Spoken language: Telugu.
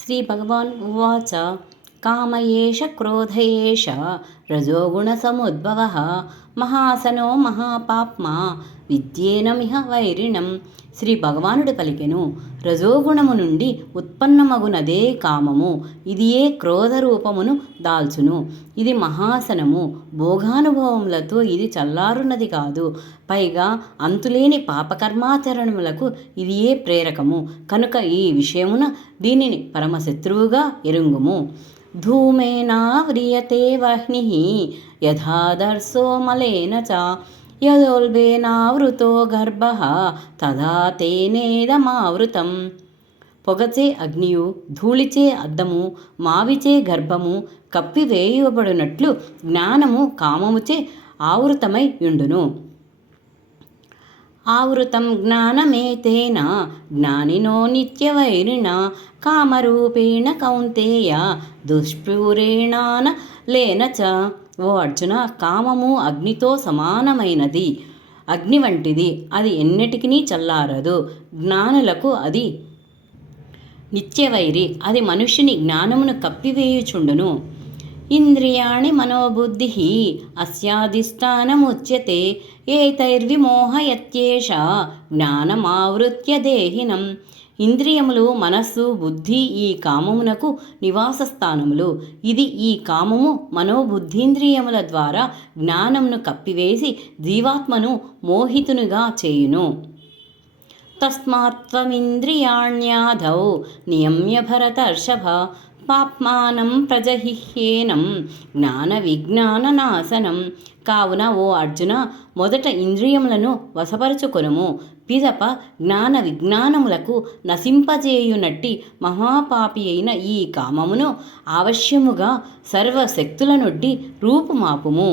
श्रीभगवान् उवाच काम एष क्रोध एष रजोगुणसमुद्भवः మహాసనో మహాపాప్మా విద్యేనమిహ వైరిణం. శ్రీ భగవానుడు పలికెను, రజోగుణము నుండి ఉత్పన్నమగునదే కామము. ఇది ఏ క్రోధ రూపమును దాల్చును. ఇది మహాసనము. భోగానుభవములతో ఇది చల్లారున్నది కాదు. పైగా అంతులేని పాపకర్మాచరణములకు ఇది ఏ ప్రేరకము. కనుక ఈ విషయమున దీనిని పరమశత్రువుగా ఎరుంగుము. ధూమేనావ్రియతే వహ్నిః యథాదర్శో మలేన చ యదోల్బేనావృతో గర్భః తదా తేనేదమావృతం. పొగచే అగ్నియు, ధూళిచే అద్దము, మావిచే గర్భము కప్పివేయబడినట్లు జ్ఞానము కామముచే ఆవృతమై యుండును. ఆవృతం జ్ఞానమేతేన జ్ఞానినో నిత్యవైరిణ కామరూపేణ కౌంతేయ దుష్పూరేణాన లేన చ. ఓ అర్జున, కామము అగ్నితో సమానమైనది, అగ్ని వంటిది. అది ఎన్నటికీ చల్లారదు. జ్ఞానులకు అది నిత్యవైరి. అది మనుష్యుని జ్ఞానమును కప్పివేయుచుండును. ఇంద్రియాణి మనోబుద్ధి అస్యాధిష్టానముచ్యతే ఏతైర్విమోహయత్యేష జ్ఞానమావృత్య దేహినం. ఇంద్రియములు, మనస్సు, బుద్ధి ఈ కామమునకు నివాస స్థానములు. ఇది ఈ కామము మనోబుద్ధీంద్రియముల ద్వారా జ్ఞానమును కప్పివేసి జీవాత్మను మోహితునిగా చేయును. తస్మాత్త్వమింద్రియాణ్యాధౌ నియమ్య భరతర్షభ పాప్మానం ప్రజహిహ్యేనం జ్ఞాన విజ్ఞాననాశనం. కావున ఓ అర్జున, మొదట ఇంద్రియములను వశపరచుకొనుము. పిదప జ్ఞాన విజ్ఞానములకు నశింపజేయునట్టి మహాపాపి అయిన ఈ కామమును అవశ్యముగా సర్వశక్తుల నుండి రూపుమాపుము.